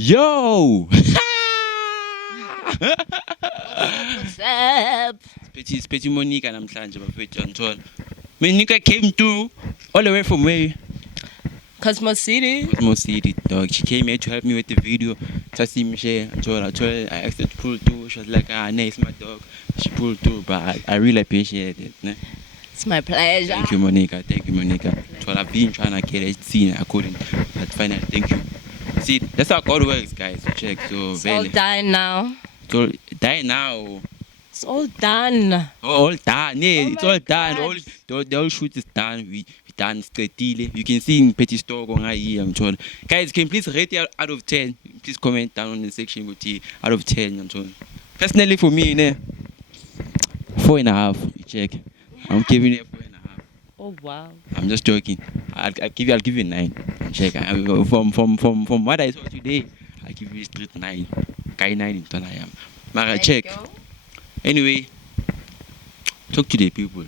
Yo! What's up? Spetty Monica namhlanje bafethu ngithola. Monica came through all the way from where? Cosmo City. Cosmo City, dog. She came here to help me with the video. Tyson Mpshe, I told her I asked her to pull through. She was like, nice, my dog. She pulled through, but I really appreciate it. Ne? It's my pleasure. Thank you, Monica. Thank you, Monica. So I've been trying to get it seen. I couldn't, but finally, thank you. See, that's how God works, guys. So check. So It's all done now. So die now. It's all done. All done. Yeah, Oh it's my all done. God. The whole shoot is done. We done straight. You can see in Petty Store going here. I'm told. Guys, can you please rate it out of 10? Please comment down in the section with out of 10. I'm told. Personally, for me, 4.5. You check. I'm giving it 4.5. Oh wow. I'm just joking. I'll give you 9. Check. From what I saw today, I'll give you straight 9. Guy 9 in turn I am. Mara, check. Anyway, talk to the people.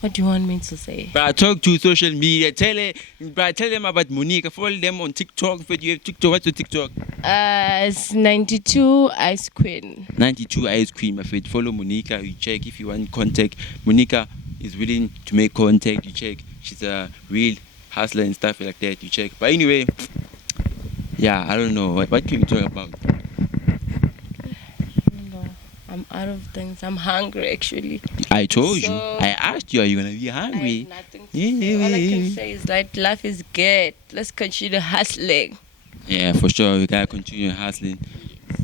What do you want me to say? But talk to social media. Tell them about Monica. Follow them on TikTok. If you have TikTok, what's your TikTok? It's 92 Ice Queen. 92 Ice Cream, my friend. Follow Monica. You check if you want contact. Monica is willing to make contact. You check. She's a real hustler and stuff like that. You check. But anyway, yeah, I don't know. What can we talk about? I'm out of things. I'm hungry actually. I told you. I asked you, are you gonna be hungry? I have nothing to say. All I can say is that life is good. Let's continue hustling. Yeah, for sure. We gotta continue hustling.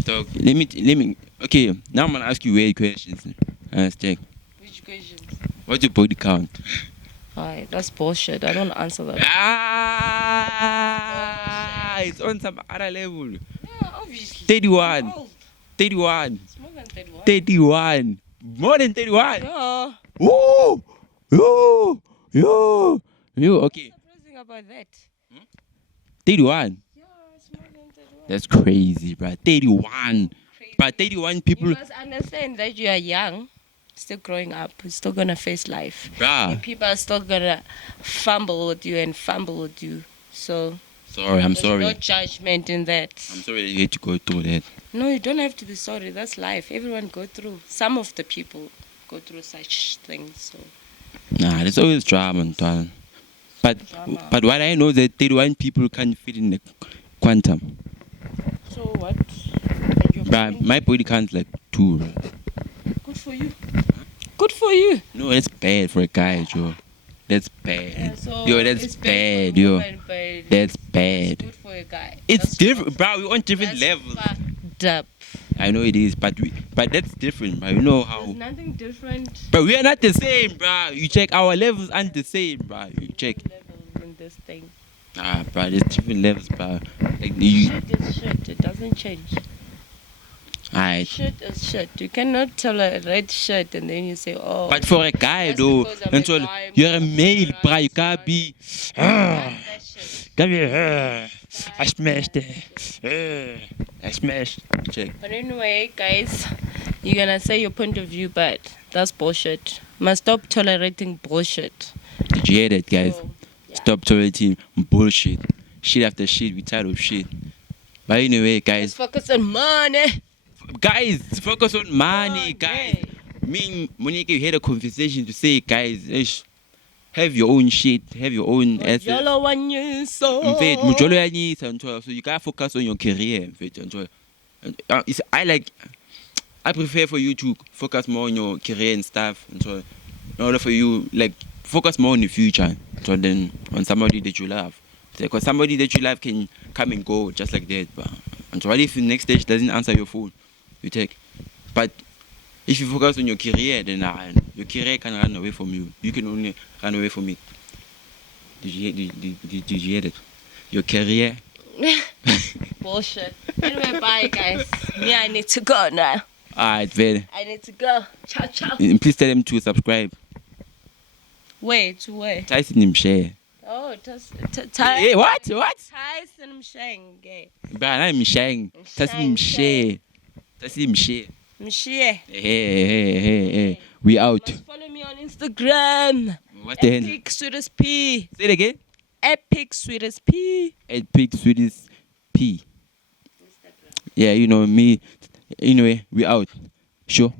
So let me. Okay, now I'm gonna ask you weird questions. Let's check. Which questions? What's your body count? Alright, that's bullshit. I don't answer that. It's on some other level. Yeah, obviously. 31. Oh, 31. it's more than 31. 31. More than 31. Yeah. Woo! Yo. Okay. What's surprising about that? 31. Yeah, it's more than 31. That's crazy, bro. 31. Crazy. But 31 people. You must understand that you are young, still growing up, you're still gonna face life. Bruh. And people are still gonna fumble with you. So Sorry, I'm there's sorry. no judgment in that. I'm sorry that you had to go through that. No, you don't have to be sorry. That's life. Everyone go through. Some of the people go through such things. So Nah, there's always drama, Antoine. But what I know is that 31 people can't fit in the quantum. So what? But my body count's like 2. Bro. Good for you. Good for you. No, that's bad for a guy, Joe. That's bad. Yeah, so Yo, that's it's bad, for a yo. woman, but That's it's bad. good for a guy. It's That's different, bro. We're on different that's levels. fucked up. I know it is, but that's different, bro. You know how. There's nothing different. But we are not the same, bro. You check, our levels aren't the same, bro. You check. Levels in this thing. Ah, bro, there's different levels, bro. Like you. Shit is shit. It doesn't change. Alright. Shit is shit. You cannot tell a red shirt and then you say, oh. But for a guy, that's though, because I'm a Antoine, guy, you're a I'm male, a bro. You right, can't be. that shit. Come here. I smashed it. I smashed. Check. But anyway, guys, you're gonna say your point of view, but that's bullshit. Must stop tolerating bullshit. Did you hear that, guys? So, yeah. Stop tolerating bullshit. Shit after shit. We tired of shit. But anyway, Let's guys. focus on money. Guys, focus on money, guys. Money. Me and Monica, we had a conversation to say, guys, have your own shit, have your own assets. Yolo wanyiso. In fact, mujolo yanisa, Antoine. So you gotta focus on your career, in fact, Antoine. I prefer for you to focus more on your career and stuff, Antoine. In order for you, like, focus more on the future, so than on somebody that you love. Because somebody that you love can come and go just like that. But Antoine, if the next stage doesn't answer your phone, you take. But if you focus on your career, then your career can run away from you. You can only run away from it. Did you hear that? Your career. Bullshit. Anyway, bye, guys. Me, I need to go now. Alright, very. I need to go. Ciao, ciao. And please tell them to subscribe. Wait, to where? Tyson Mpshe. Oh, Hey, what? Tyson Mpshe. But I'm Mshang. Tyson Mpshe. Tyson Mpshe. Mpshe. Hey. We out. Must follow me on Instagram. What's the handle? Epic Sweetest P. Say it again. Epic Sweetest P. Epic Sweetest P. yeah, me. Anyway, we out. Sure.